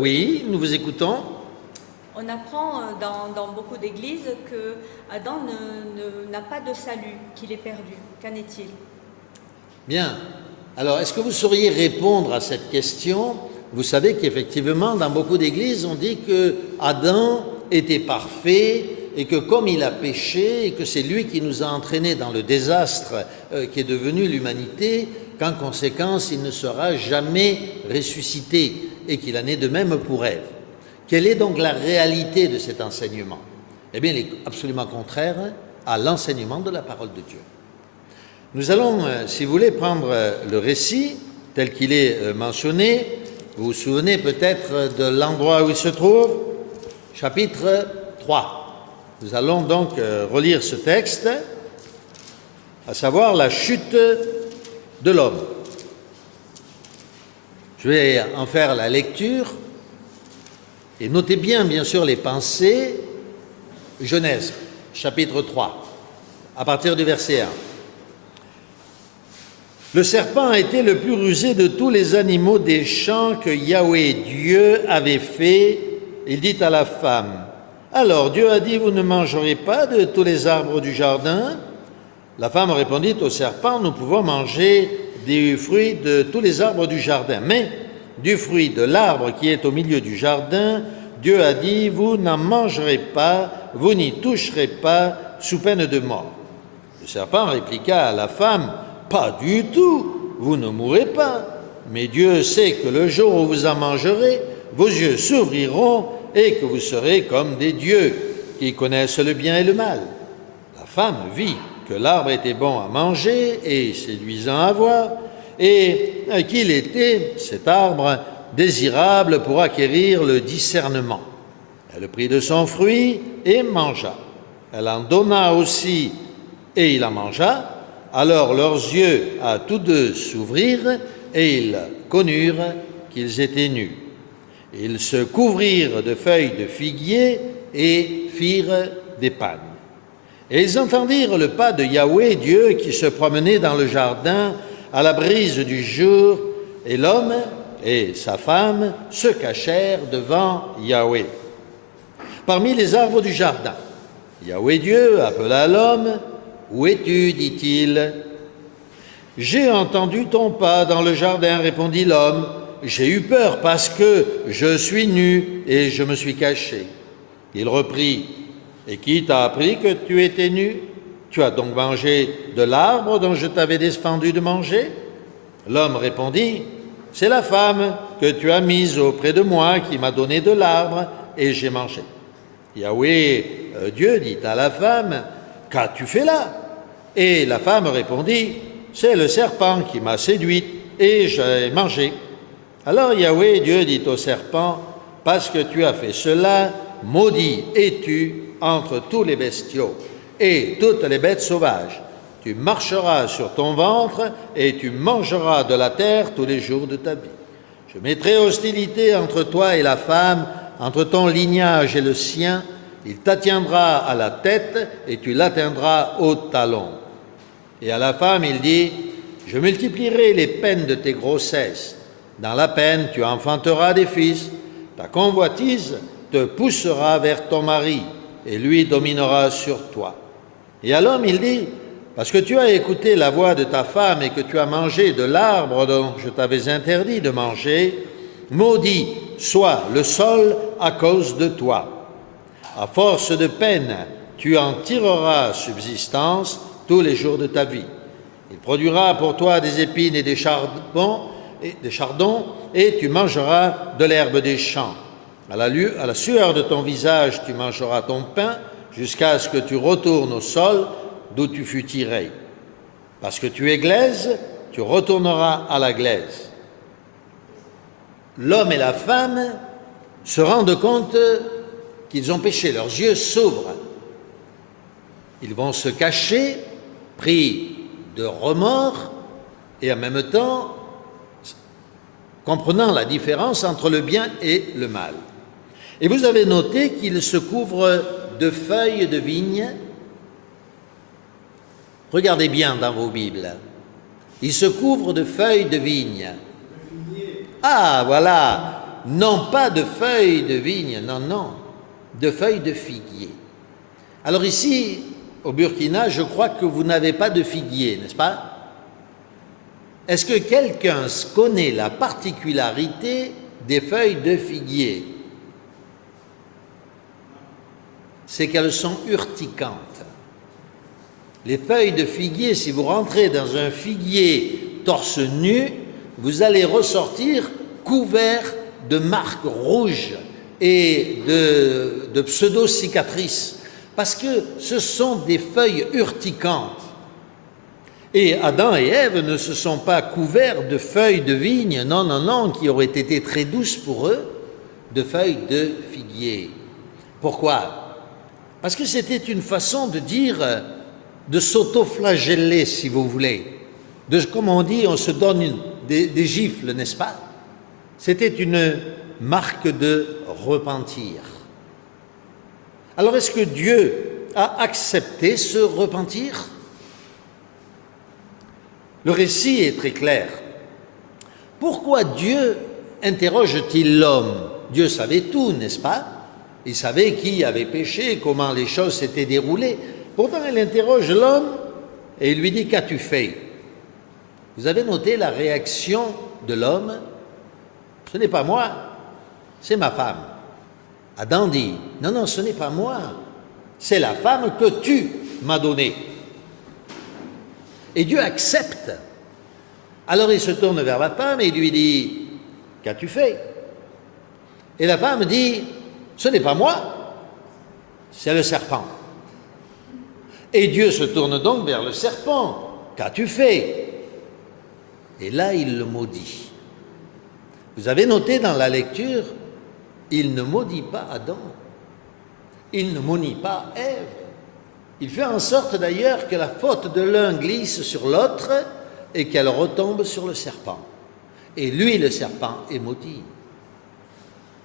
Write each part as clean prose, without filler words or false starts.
Oui, nous vous écoutons. On apprend dans beaucoup d'églises que Adam n'a pas de salut, qu'il est perdu. Qu'en est-il? Bien. Alors, est-ce que vous sauriez répondre à cette question? Vous savez qu'effectivement, dans beaucoup d'églises, on dit que Adam était parfait et que comme il a péché et que c'est lui qui nous a entraînés dans le désastre qui est devenu l'humanité, qu'en conséquence, il ne sera jamais ressuscité et qu'il en est de même pour Ève. Quelle est donc la réalité de cet enseignement? Eh bien, elle est absolument contraire à l'enseignement de la parole de Dieu. Nous allons, si vous voulez, prendre le récit tel qu'il est mentionné. Vous vous souvenez peut-être de l'endroit où il se trouve? Chapitre 3. Nous allons donc relire ce texte, à savoir la chute de l'homme. Je vais en faire la lecture et notez bien, bien sûr, les pensées. Genèse, chapitre 3, à partir du verset 1. Le serpent a été le plus rusé de tous les animaux des champs que Yahweh Dieu avait fait. Il dit à la femme, « Alors Dieu a dit, vous ne mangerez pas de tous les arbres du jardin ?» La femme répondit au serpent, « Nous pouvons manger des fruits de tous les arbres du jardin, mais du fruit de l'arbre qui est au milieu du jardin, Dieu a dit, vous n'en mangerez pas, vous n'y toucherez pas, sous peine de mort. » Le serpent répliqua à la femme, « Pas du tout, vous ne mourrez pas, mais Dieu sait que le jour où vous en mangerez, vos yeux s'ouvriront et que vous serez comme des dieux qui connaissent le bien et le mal. » La femme vit que l'arbre était bon à manger et séduisant à voir, et qu'il était, cet arbre, désirable pour acquérir le discernement. Elle prit de son fruit et mangea. Elle en donna aussi, et il en mangea. Alors leurs yeux à tous deux s'ouvrirent, et ils connurent qu'ils étaient nus. Ils se couvrirent de feuilles de figuier et firent des pagnes. Et ils entendirent le pas de Yahweh Dieu qui se promenait dans le jardin à la brise du jour, et l'homme et sa femme se cachèrent devant Yahweh. Parmi les arbres du jardin, Yahweh Dieu appela l'homme. « Où es-tu » dit-il. « J'ai entendu ton pas dans le jardin, répondit l'homme. J'ai eu peur parce que je suis nu et je me suis caché. » Il reprit. « Et qui t'a appris que tu étais nu? Tu as donc mangé de l'arbre dont je t'avais défendu de manger ?» L'homme répondit. « C'est la femme que tu as mise auprès de moi qui m'a donné de l'arbre et j'ai mangé. » Yahweh, Dieu, dit à la femme, « Qu'as-tu fait là ?» Et la femme répondit, « C'est le serpent qui m'a séduite et j'ai mangé. » Alors Yahweh, Dieu, dit au serpent, « Parce que tu as fait cela, maudit es-tu entre tous les bestiaux et toutes les bêtes sauvages. Tu marcheras sur ton ventre et tu mangeras de la terre tous les jours de ta vie. Je mettrai hostilité entre toi et la femme, entre ton lignage et le sien. Il t'atteindra à la tête et tu l'atteindras au talon. » Et à la femme, il dit, « Je multiplierai les peines de tes grossesses. Dans la peine, tu enfanteras des fils. Ta convoitise te poussera vers ton mari, et lui dominera sur toi. » Et à l'homme, il dit, « Parce que tu as écouté la voix de ta femme et que tu as mangé de l'arbre dont je t'avais interdit de manger, maudit soit le sol à cause de toi. À force de peine, tu en tireras subsistance tous les jours de ta vie. Il produira pour toi des épines et des chardons, et tu mangeras de l'herbe des champs. À la sueur de ton visage, tu mangeras ton pain, jusqu'à ce que tu retournes au sol d'où tu fus tiré. Parce que tu es glaise, tu retourneras à la glaise. » L'homme et la femme se rendent compte qu'ils ont péché, leurs yeux s'ouvrent. Ils vont se cacher, pris de remords, et en même temps comprenant la différence entre le bien et le mal. Et vous avez noté qu'ils se couvrent de feuilles de vigne. Regardez bien dans vos Bibles. Ils se couvrent de feuilles de vigne. Ah, voilà. non pas de feuilles de vigne, non, non, de feuilles de figuier. Alors ici, au Burkina, je crois que vous n'avez pas de figuier, n'est-ce pas? Est-ce que quelqu'un connaît la particularité des feuilles de figuier? C'est qu'elles sont urticantes. Les feuilles de figuier, si vous rentrez dans un figuier torse nu, vous allez ressortir couvert de marques rouges et de pseudo-cicatrices, parce que ce sont des feuilles urticantes. Et Adam et Ève ne se sont pas couverts de feuilles de vigne, non, non, non, qui auraient été très douces pour eux, de feuilles de figuier. Pourquoi? Parce que c'était une façon de dire, de s'auto-flageller, si vous voulez. Comme on dit, on se donne des gifles, n'est-ce pas? C'était une marque de repentir. Alors, est-ce que Dieu a accepté ce repentir? Le récit est très clair. Pourquoi Dieu interroge-t-il l'homme? Dieu savait tout, n'est-ce pas? Il savait qui avait péché, comment les choses s'étaient déroulées. Pourtant, il interroge l'homme et il lui dit « Qu'as-tu fait ?» Vous avez noté la réaction de l'homme? « Ce n'est pas moi, c'est ma femme. » Adam dit « Non, non, ce n'est pas moi, c'est la femme que tu m'as donnée. » Et Dieu accepte. Alors il se tourne vers la femme et lui dit « Qu'as-tu fait ?» Et la femme dit « Ce n'est pas moi, c'est le serpent. » Et Dieu se tourne donc vers le serpent. « Qu'as-tu fait ?» Et là, il le maudit. Vous avez noté dans la lecture, il ne maudit pas Adam. Il ne maudit pas Ève. Il fait en sorte d'ailleurs que la faute de l'un glisse sur l'autre et qu'elle retombe sur le serpent. Et lui, le serpent, est maudit.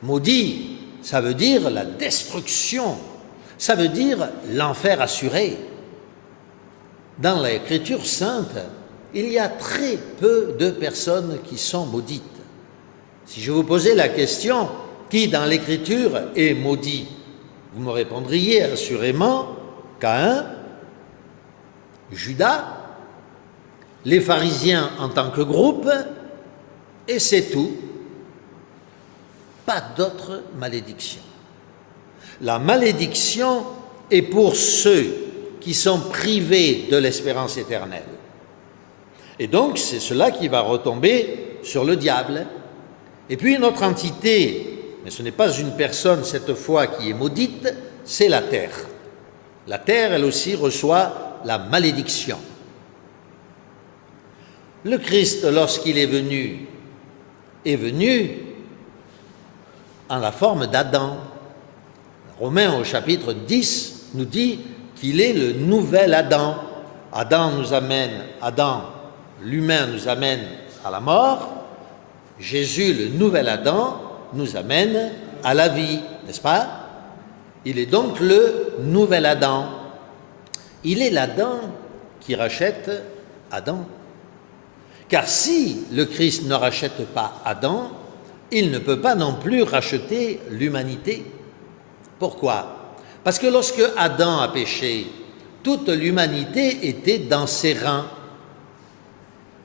Maudit, ça veut dire la destruction. Ça veut dire l'enfer assuré. Dans l'Écriture sainte, il y a très peu de personnes qui sont maudites. Si je vous posais la question, qui dans l'Écriture est maudit? Vous me répondriez assurément Caïn, Judas, les pharisiens en tant que groupe, et c'est tout. Pas d'autre malédiction. La malédiction est pour ceux qui sont privés de l'espérance éternelle. Et donc, c'est cela qui va retomber sur le diable. Et puis une autre entité, mais ce n'est pas une personne cette fois qui est maudite, c'est la terre. La terre, elle aussi, reçoit la malédiction. Le Christ, lorsqu'il est venu en la forme d'Adam. Romains au chapitre 10 nous dit qu'il est le nouvel Adam. Adam, l'humain nous amène à la mort. Jésus, le nouvel Adam, nous amène à la vie, n'est-ce pas? Il est donc le nouvel Adam. Il est l'Adam qui rachète Adam. Car si le Christ ne rachète pas Adam, il ne peut pas non plus racheter l'humanité. Pourquoi? Parce que lorsque Adam a péché, toute l'humanité était dans ses reins.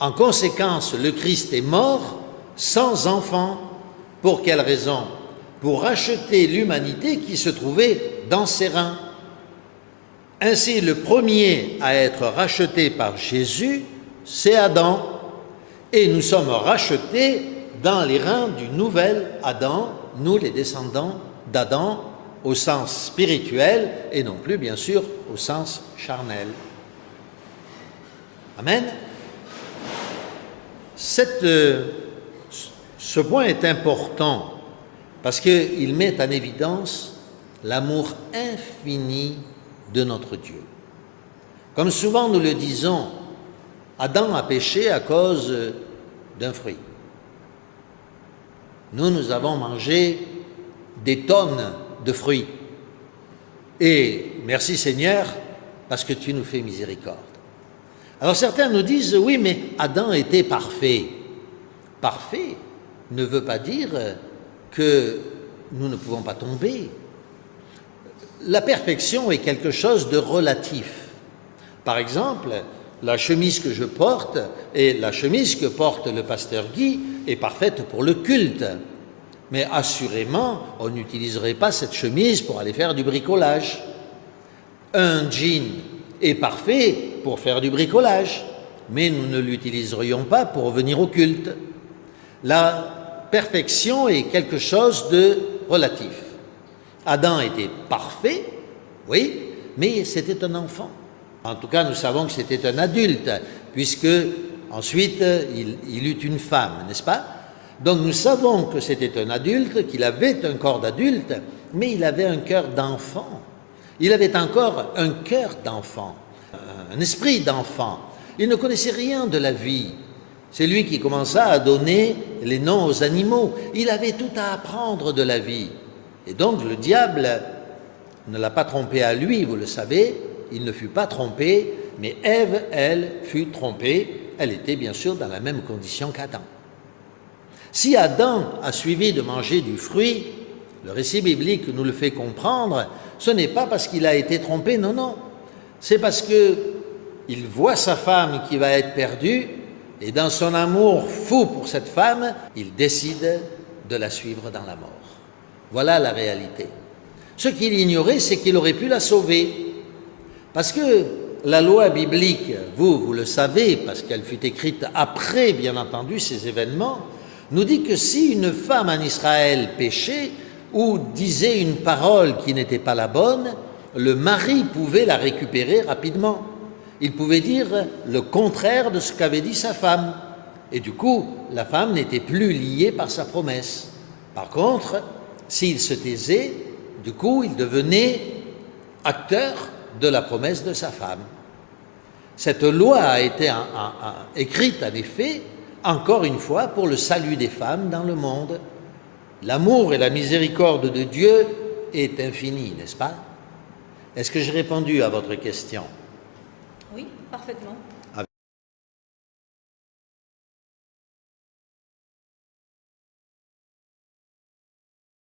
En conséquence, le Christ est mort sans enfant. Pour quelle raison? Pour racheter l'humanité qui se trouvait dans ses reins. Ainsi, le premier à être racheté par Jésus, c'est Adam. Et nous sommes rachetés dans les reins du nouvel Adam, nous les descendants d'Adam, au sens spirituel et non plus, bien sûr, au sens charnel. Amen. Ce point est important parce qu'il met en évidence l'amour infini de notre Dieu. Comme souvent nous le disons, Adam a péché à cause d'un fruit. Nous avons mangé des tonnes de fruits. Et merci Seigneur, parce que tu nous fais miséricorde. Alors certains nous disent, oui, mais Adam était parfait. Parfait ne veut pas dire que nous ne pouvons pas tomber. La perfection est quelque chose de relatif. Par exemple, la chemise que je porte et la chemise que porte le pasteur Guy est parfaite pour le culte. Mais assurément, on n'utiliserait pas cette chemise pour aller faire du bricolage. Un jean est parfait pour faire du bricolage, mais nous ne l'utiliserions pas pour venir au culte. La perfection est quelque chose de relatif. Adam était parfait, oui, mais c'était un enfant. En tout cas, nous savons que c'était un adulte, puisque ensuite il eut une femme, n'est-ce pas? Donc nous savons que c'était un adulte, qu'il avait un corps d'adulte, mais il avait un cœur d'enfant. Il avait encore un cœur d'enfant, un esprit d'enfant. Il ne connaissait rien de la vie. C'est lui qui commença à donner les noms aux animaux. Il avait tout à apprendre de la vie. Et donc le diable ne l'a pas trompé à lui, vous le savez, il ne fut pas trompé, mais Ève, elle, fut trompée. Elle était bien sûr dans la même condition qu'Adam. Si Adam a suivi de manger du fruit, le récit biblique nous le fait comprendre, ce n'est pas parce qu'il a été trompé, non, non. C'est parce qu'il voit sa femme qui va être perdue, et dans son amour fou pour cette femme, il décide de la suivre dans la mort. Voilà la réalité. Ce qu'il ignorait, c'est qu'il aurait pu la sauver. Parce que la loi biblique, vous le savez, parce qu'elle fut écrite après, bien entendu, ces événements, nous dit que si une femme en Israël péchait ou disait une parole qui n'était pas la bonne, le mari pouvait la récupérer rapidement. Il pouvait dire le contraire de ce qu'avait dit sa femme. Et du coup, la femme n'était plus liée par sa promesse. Par contre, s'il se taisait, du coup, il devenait acteur de la promesse de sa femme. Cette loi a été écrite, en effet, encore une fois, pour le salut des femmes dans le monde. L'amour et la miséricorde de Dieu est infini, n'est-ce pas? Est-ce que j'ai répondu à votre question? Oui, parfaitement.